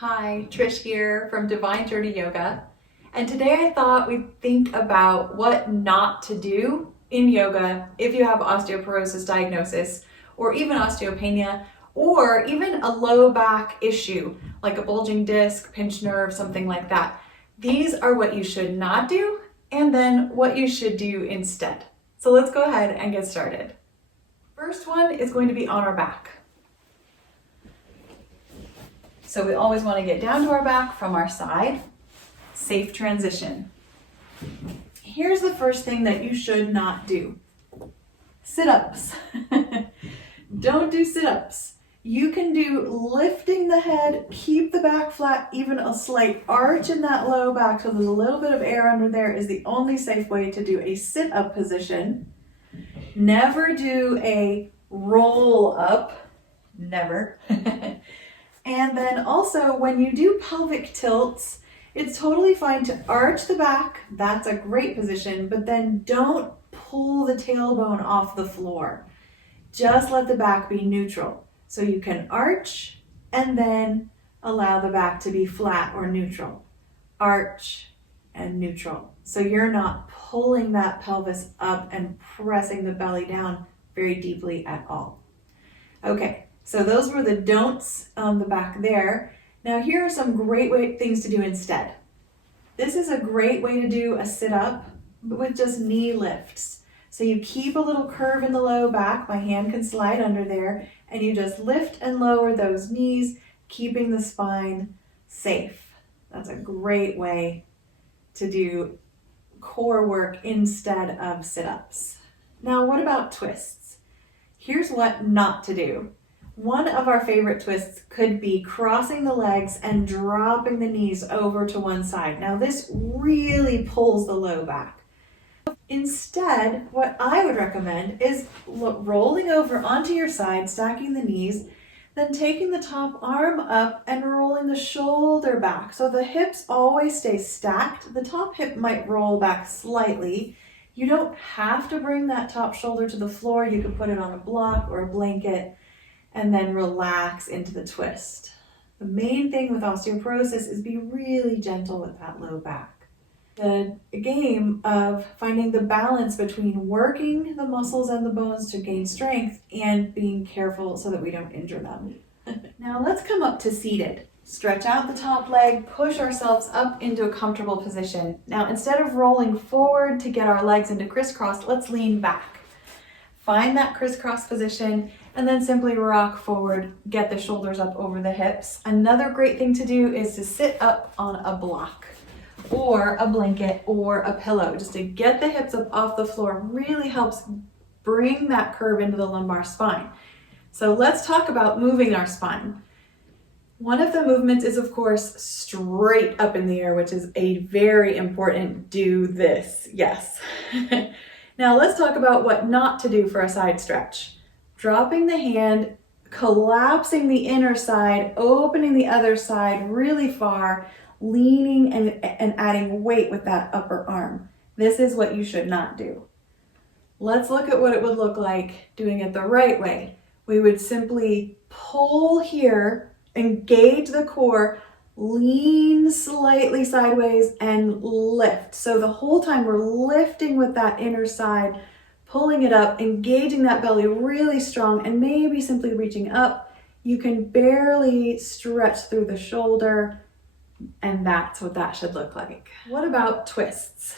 Hi, Trish here from Divine Journey Yoga. And today I thought we'd think about what not to do in yoga if you have osteoporosis diagnosis or even osteopenia or even a low back issue like a bulging disc, pinched nerve, something like that. These are what you should not do and then what you should do instead. So let's go ahead and get started. First one is going to be on our back. So we always want to get down to our back from our side. Safe transition. Here's the first thing that you should not do. Sit-ups. Don't do sit-ups. You can do lifting the head, keep the back flat, even a slight arch in that low back so there's a little bit of air under there is the only safe way to do a sit-up position. Never do a roll up. Never. And then also when you do pelvic tilts, it's totally fine to arch the back. That's a great position, but then don't pull the tailbone off the floor. Just let the back be neutral. So you can arch and then allow the back to be flat or neutral. Arch and neutral. So you're not pulling that pelvis up and pressing the belly down very deeply at all. Okay. So those were the don'ts on the back there. Now here are some great things to do instead. This is a great way to do a sit-up with just knee lifts. So you keep a little curve in the low back, my hand can slide under there, and you just lift and lower those knees, keeping the spine safe. That's a great way to do core work instead of sit-ups. Now what about twists? Here's what not to do. One of our favorite twists could be crossing the legs and dropping the knees over to one side. Now this really pulls the low back. Instead, what I would recommend is rolling over onto your side, stacking the knees, then taking the top arm up and rolling the shoulder back. So the hips always stay stacked. The top hip might roll back slightly. You don't have to bring that top shoulder to the floor. You can put it on a block or a blanket and then relax into the twist. The main thing with osteoporosis is be really gentle with that low back. The game of finding the balance between working the muscles and the bones to gain strength and being careful so that we don't injure them. Now let's come up to seated. Stretch out the top leg, push ourselves up into a comfortable position. Now instead of rolling forward to get our legs into crisscross, let's lean back. Find that crisscross position and then simply rock forward, get the shoulders up over the hips. Another great thing to do is to sit up on a block or a blanket or a pillow. Just to get the hips up off the floor really helps bring that curve into the lumbar spine. So let's talk about moving our spine. One of the movements is, of course, straight up in the air, which is a very important do this. Yes. Now let's talk about what not to do for a side stretch. Dropping the hand, collapsing the inner side, opening the other side really far, leaning and adding weight with that upper arm. This is what you should not do. Let's look at what it would look like doing it the right way. We would simply pull here, engage the core, lean slightly sideways and lift. So the whole time we're lifting with that inner side, pulling it up, engaging that belly really strong, and maybe simply reaching up. You can barely stretch through the shoulder, and that's what that should look like. What about twists?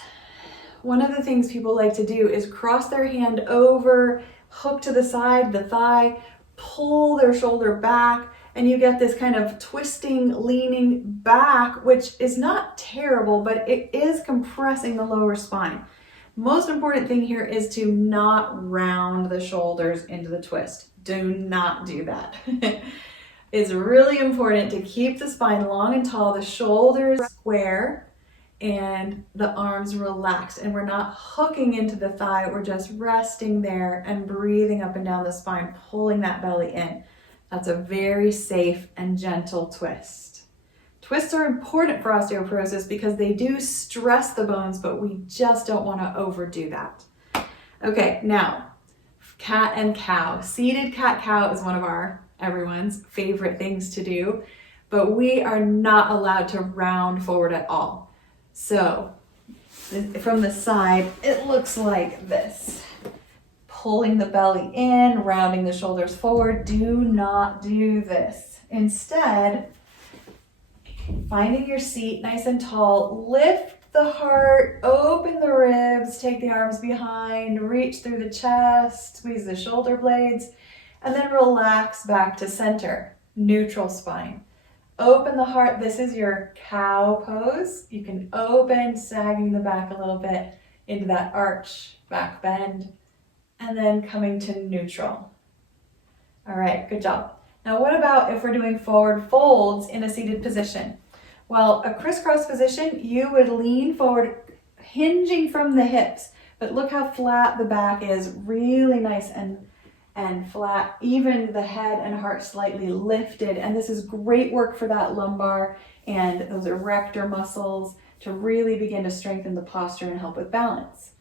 One of the things people like to do is cross their hand over, hook to the side, the thigh, pull their shoulder back, and you get this kind of twisting, leaning back, which is not terrible, but it is compressing the lower spine. Most important thing here is to not round the shoulders into the twist. Do not do that. It's really important to keep the spine long and tall, the shoulders square, and the arms relaxed. And we're not hooking into the thigh, we're just resting there and breathing up and down the spine, pulling that belly in. That's a very safe and gentle twist. Twists are important for osteoporosis because they do stress the bones, but we just don't want to overdo that. Okay, now, cat and cow. Seated cat-cow is one of everyone's favorite things to do. but we are not allowed to round forward at all. So from the side, it looks like this. Pulling the belly in, rounding the shoulders forward. Do not do this. Instead, finding your seat nice and tall, lift the heart, open the ribs, take the arms behind, reach through the chest, squeeze the shoulder blades, and then relax back to center, neutral spine. Open the heart. This is your cow pose. You can open, sagging the back a little bit into that arch, back bend, and then coming to neutral. All right, good job. Now what about if we're doing forward folds in a seated position? Well, a crisscross position, you would lean forward, hinging from the hips, but look how flat the back is, really nice and flat, even the head and heart slightly lifted. And this is great work for that lumbar and those erector muscles to really begin to strengthen the posture and help with balance.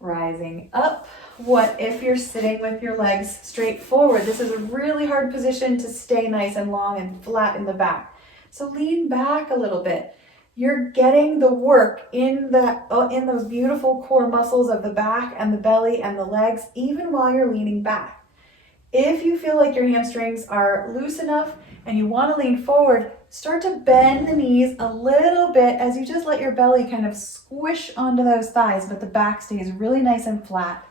Rising up. What if you're sitting with your legs straight forward? This is a really hard position to stay nice and long and flat in the back. So lean back a little bit. You're getting the work in those beautiful core muscles of the back and the belly and the legs, even while you're leaning back. If you feel like your hamstrings are loose enough and you want to lean forward, start to bend the knees a little bit as you just let your belly kind of squish onto those thighs, but the back stays really nice and flat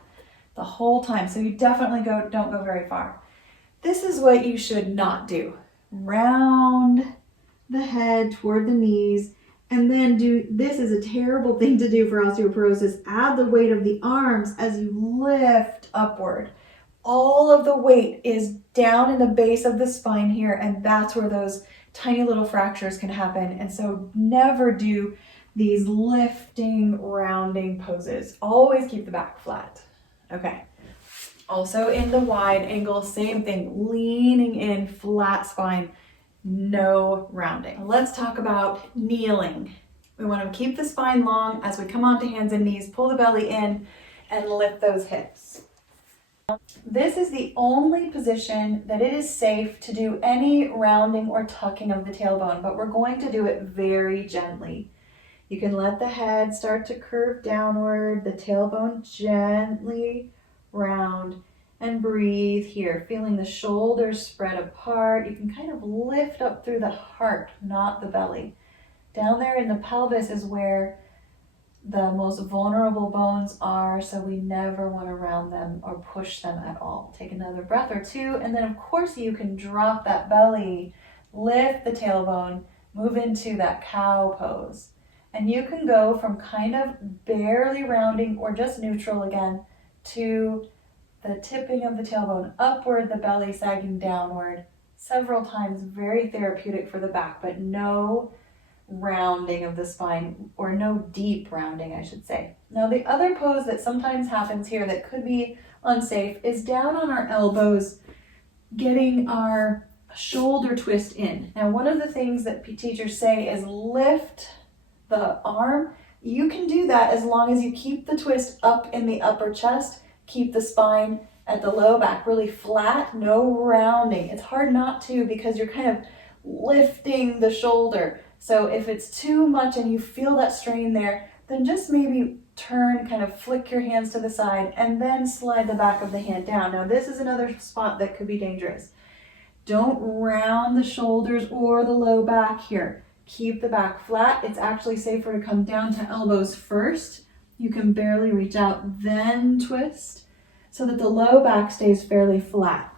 the whole time. So you definitely don't go very far. This is what you should not do. Round the head toward the knees, and then this is a terrible thing to do for osteoporosis. Add the weight of the arms as you lift upward. All of the weight is down in the base of the spine here, and that's where those tiny little fractures can happen. And so never do these lifting, rounding poses. Always keep the back flat. Okay. Also in the wide angle, same thing, leaning in, flat spine, no rounding. Let's talk about kneeling. We want to keep the spine long as we come onto hands and knees, pull the belly in and lift those hips. This is the only position that it is safe to do any rounding or tucking of the tailbone, but we're going to do it very gently. You can let the head start to curve downward, the tailbone gently round, and breathe here, feeling the shoulders spread apart. You can kind of lift up through the heart, not the belly. Down there in the pelvis is where the most vulnerable bones are, so we never want to round them or push them at all. Take another breath or two, and then of course you can drop that belly, lift the tailbone, move into that cow pose. And you can go from kind of barely rounding or just neutral again to the tipping of the tailbone upward, the belly sagging downward several times. Very therapeutic for the back, but no rounding of the spine, or no deep rounding, I should say. Now the other pose that sometimes happens here that could be unsafe is down on our elbows, getting our shoulder twist in. Now one of the things that teachers say is lift the arm. You can do that as long as you keep the twist up in the upper chest, keep the spine at the low back really flat, no rounding. It's hard not to because you're kind of lifting the shoulder. So if it's too much and you feel that strain there, then just maybe turn, kind of flick your hands to the side and then slide the back of the hand down. Now this is another spot that could be dangerous. Don't round the shoulders or the low back here. Keep the back flat. It's actually safer to come down to elbows first. You can barely reach out, then twist so that the low back stays fairly flat.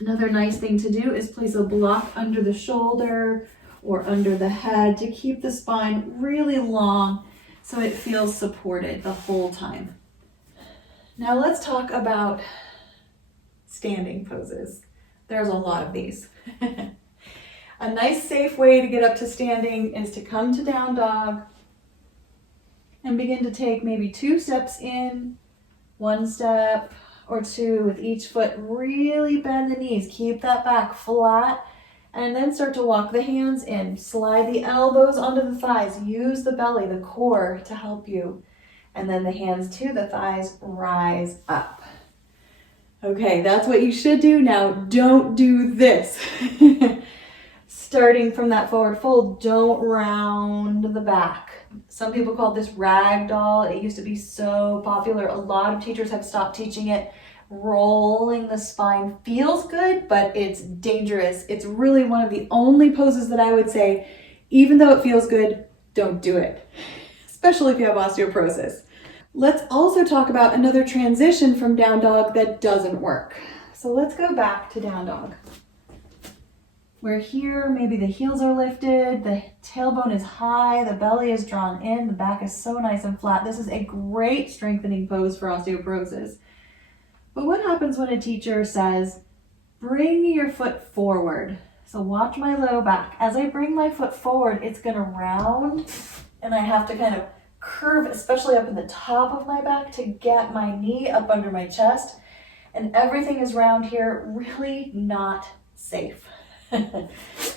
Another nice thing to do is place a block under the shoulder or under the head to keep the spine really long so it feels supported the whole time. Now let's talk about standing poses. There's a lot of these. A nice safe way to get up to standing is to come to down dog and begin to take maybe 2 steps in, 1 step or 2 with each foot. Really bend the knees, keep that back flat, and then start to walk the hands in. Slide the elbows onto the thighs, use the belly, the core to help you. And then the hands to the thighs, rise up. Okay, that's what you should do. Now don't do this. starting from that forward fold, don't round the back. Some people call this ragdoll. It used to be so popular. A lot of teachers have stopped teaching it. Rolling the spine feels good, but it's dangerous. It's really one of the only poses that I would say, even though it feels good, don't do it, especially if you have osteoporosis. Let's also talk about another transition from down dog that doesn't work. So let's go back to down dog. Where here, maybe the heels are lifted, the tailbone is high, the belly is drawn in, the back is so nice and flat. This is a great strengthening pose for osteoporosis. But what happens when a teacher says, bring your foot forward? So watch my low back. As I bring my foot forward, it's gonna round, and I have to kind of curve, especially up in the top of my back, to get my knee up under my chest. And everything is round here, really not safe.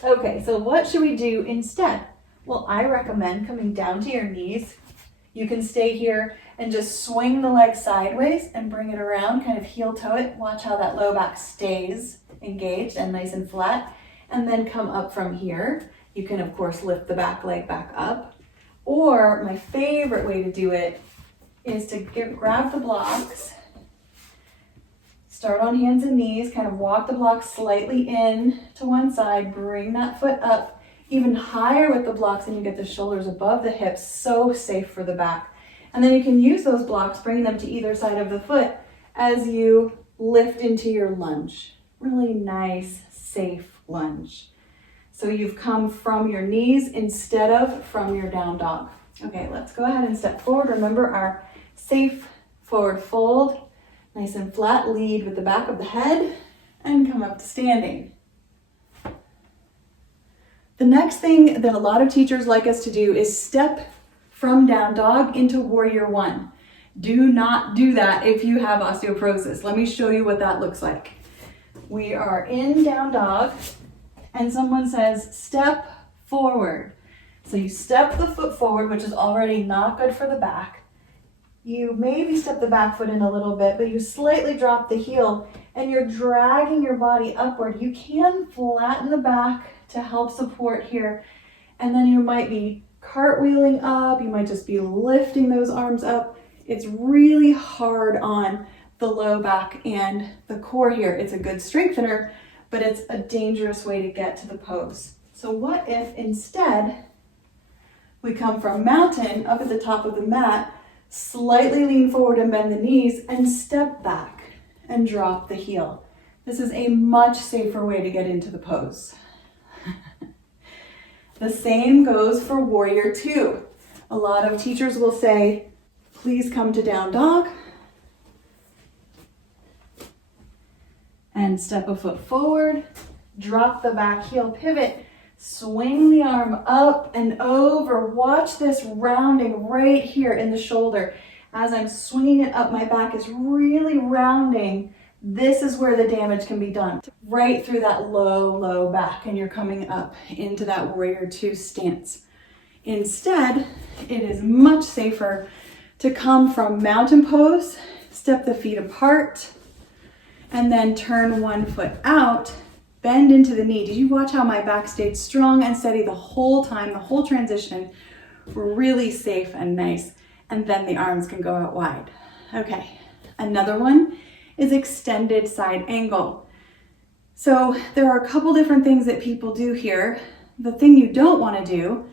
Okay, so what should we do instead? Well, I recommend coming down to your knees. You can stay here and just swing the leg sideways and bring it around, kind of heel toe it. Watch how that low back stays engaged and nice and flat. And then come up from here. You can, of course, lift the back leg back up. Or my favorite way to do it is to grab the blocks, start on hands and knees, kind of walk the blocks slightly in to one side, bring that foot up even higher with the blocks, and you get the shoulders above the hips, so safe for the back. And then you can use those blocks, bring them to either side of the foot as you lift into your lunge. Really nice, safe lunge. So you've come from your knees instead of from your down dog. Okay, let's go ahead and step forward. Remember our safe forward fold, nice and flat, lead with the back of the head, and come up to standing. The next thing that a lot of teachers like us to do is step from down dog into warrior one. Do not do that if you have osteoporosis. Let me show you what that looks like. We are in down dog, and someone says, step forward. So you step the foot forward, which is already not good for the back. You maybe step the back foot in a little bit, but you slightly drop the heel and you're dragging your body upward. You can flatten the back to help support here. And then you might be cartwheeling up. You might just be lifting those arms up. It's really hard on the low back and the core here. It's a good strengthener, but it's a dangerous way to get to the pose. So what if instead we come from mountain up at the top of the mat, slightly lean forward and bend the knees, and step back and drop the heel. This is a much safer way to get into the pose. The same goes for warrior two. A lot of teachers will say, please come to down dog and step a foot forward, drop the back heel, pivot, swing the arm up and over. Watch this rounding right here in the shoulder. As I'm swinging it up, my back is really rounding. This is where the damage can be done. Right through that low back, and you're coming up into that warrior two stance. Instead, it is much safer to come from mountain pose, step the feet apart, and then turn one foot out, bend into the knee. Did you watch how my back stayed strong and steady the whole time, the whole transition? Really safe and nice. And then the arms can go out wide. Okay, another one is extended side angle. So there are a couple different things that people do here. The thing you don't want to do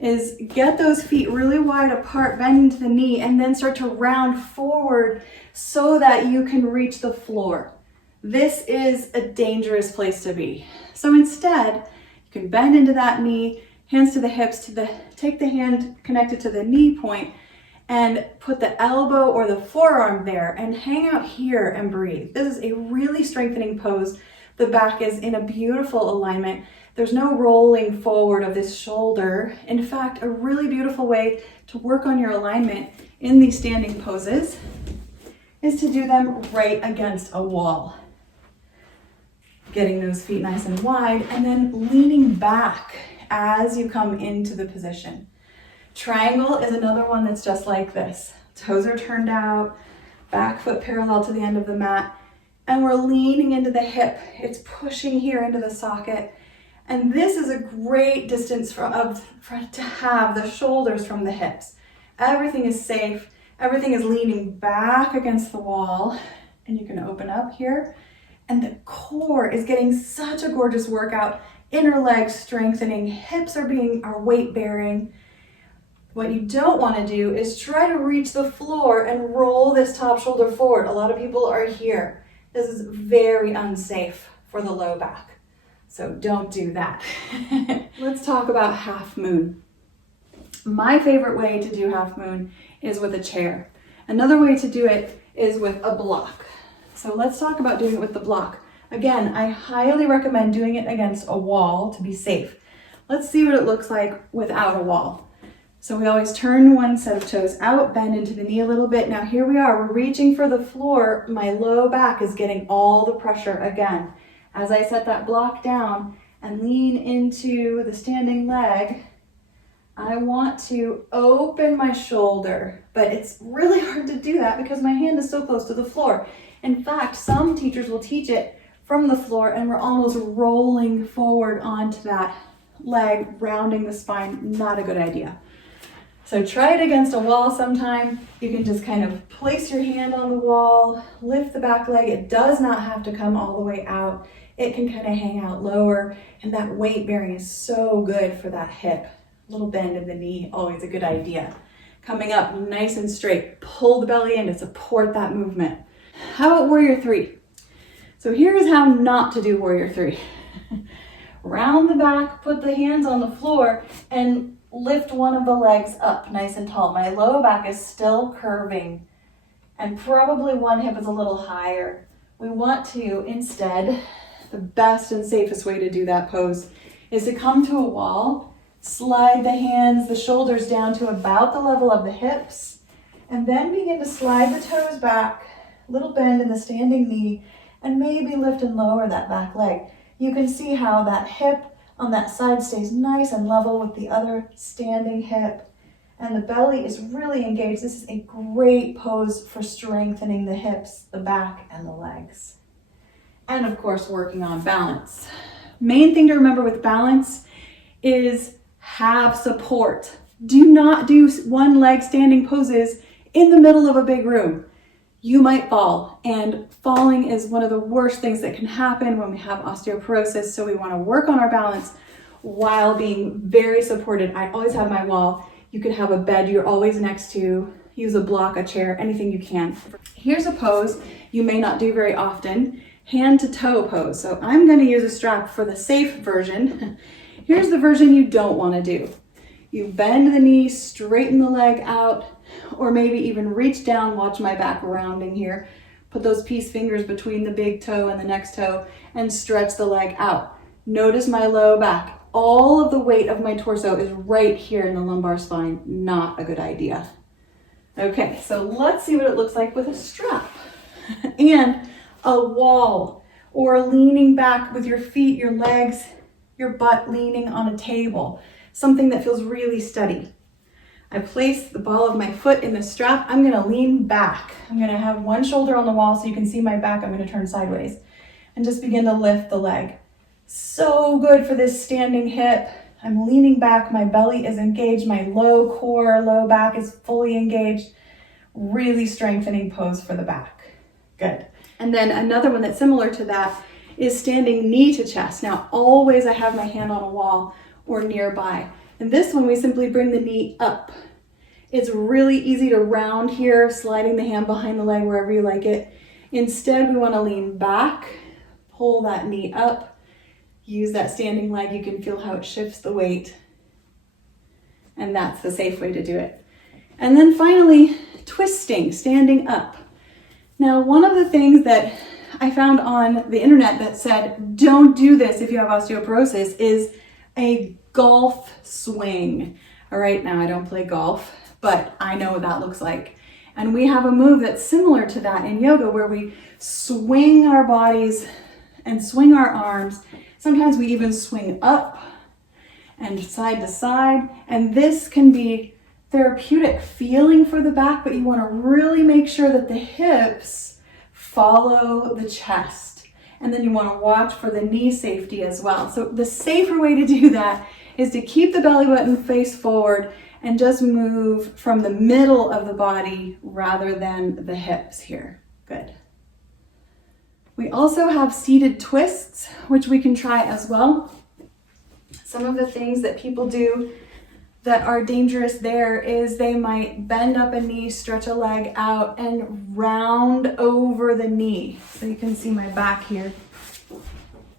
is get those feet really wide apart, bend into the knee, and then start to round forward so that you can reach the floor. This is a dangerous place to be. So instead, you can bend into that knee, hands to the hips, take the hand connected to the knee point, and put the elbow or the forearm there and hang out here and breathe. This is a really strengthening pose. The back is in a beautiful alignment. There's no rolling forward of this shoulder. In fact, a really beautiful way to work on your alignment in these standing poses is to do them right against a wall. Getting those feet nice and wide and then leaning back as you come into the position. Triangle is another one that's just like this. Toes are turned out, back foot parallel to the end of the mat, and we're leaning into the hip. It's pushing here into the socket, And this is a great distance to have the shoulders from the hips. Everything is safe. Everything is leaning back against the wall. And you can open up here. And the core is getting such a gorgeous workout. Inner legs strengthening, hips are weight bearing. What you don't want to do is try to reach the floor and roll this top shoulder forward. A lot of people are here. This is very unsafe for the low back. So don't do that. Let's talk about half moon. My favorite way to do half moon is with a chair. Another way to do it is with a block. So let's talk about doing it with the block. Again, I highly recommend doing it against a wall to be safe. Let's see what it looks like without a wall. So we always turn one set of toes out, bend into the knee a little bit. Now here we are, we're reaching for the floor. My low back is getting all the pressure again. As I set that block down and lean into the standing leg, I want to open my shoulder, but it's really hard to do that because my hand is so close to the floor. In fact, some teachers will teach it from the floor and we're almost rolling forward onto that leg, rounding the spine. Not a good idea. So try it against a wall sometime. You can just kind of place your hand on the wall, lift the back leg. It does not have to come all the way out. It can kind of hang out lower, and that weight bearing is so good for that hip. A little bend in the knee, always a good idea. Coming up nice and straight, pull the belly in to support that movement. How about warrior three? So here's how not to do warrior three. Round the back, put the hands on the floor, and lift one of the legs up nice and tall. My low back is still curving, and probably one hip is a little higher. We want to, instead, the best and safest way to do that pose is to come to a wall, slide the hands, the shoulders down to about the level of the hips, and then begin to slide the toes back, a little bend in the standing knee, and maybe lift and lower that back leg. You can see how that hip on that side stays nice and level with the other standing hip, and the belly is really engaged. This is a great pose for strengthening the hips, the back, and the legs. And of course, working on balance. Main thing to remember with balance is have support. Do not do one leg standing poses in the middle of a big room. You might fall, and falling is one of the worst things that can happen when we have osteoporosis. So we want to work on our balance while being very supported. I always have my wall. You could have a bed you're always next to, use a block, a chair, anything you can. Here's a pose you may not do very often, hand to toe pose. So I'm going to use a strap for the safe version. Here's the version you don't want to do. You bend the knee, straighten the leg out, or maybe even reach down, watch my back rounding here. Put those peace fingers between the big toe and the next toe and stretch the leg out. Notice my low back. All of the weight of my torso is right here in the lumbar spine. Not a good idea. Okay, so let's see what it looks like with a strap and a wall, or leaning back with your feet, your legs, your butt leaning on a table. Something that feels really steady. I place the ball of my foot in the strap. I'm gonna lean back. I'm gonna have one shoulder on the wall so you can see my back. I'm gonna turn sideways and just begin to lift the leg. So good for this standing hip. I'm leaning back, my belly is engaged, my low core, low back is fully engaged. Really strengthening pose for the back. Good. And then another one that's similar to that is standing knee to chest. Now, always I have my hand on a wall or nearby. And this one, we simply bring the knee up. It's really easy to round here, sliding the hand behind the leg wherever you like it. Instead, we want to lean back, pull that knee up, use that standing leg. You can feel how it shifts the weight. And that's the safe way to do it. And then finally, twisting, standing up. Now, one of the things that I found on the internet that said, don't do this if you have osteoporosis, is a golf swing. All right, now I don't play golf, but I know what that looks like. And we have a move that's similar to that in yoga where we swing our bodies and swing our arms. Sometimes we even swing up and side to side. And this can be therapeutic feeling for the back, but you want to really make sure that the hips follow the chest And then you want to watch for the knee safety as well. So the safer way to do that is to keep the belly button face forward and just move from the middle of the body rather than the hips here. Good. We also have seated twists, which we can try as well. Some of the things that people do that are dangerous there is they might bend up a knee, stretch a leg out, and round over the knee. So you can see my back here.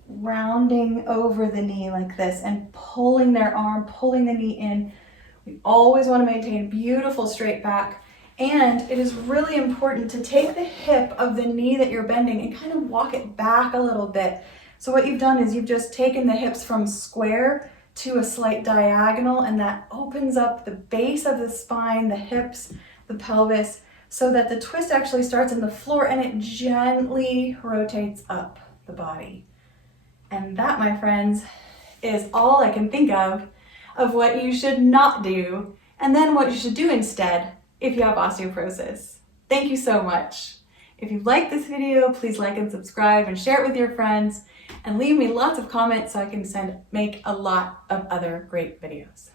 Rounding over the knee like this and pulling their arm, pulling the knee in. We always want to maintain beautiful straight back. And it is really important to take the hip of the knee that you're bending and kind of walk it back a little bit. So what you've done is you've just taken the hips from square to a slight diagonal, and that opens up the base of the spine, the hips, the pelvis, so that the twist actually starts in the floor and it gently rotates up the body. And that, my friends, is all I can think of what you should not do, and then what you should do instead if you have osteoporosis. Thank you so much. If you like this video, please like and subscribe and share it with your friends, and leave me lots of comments so I can make a lot of other great videos.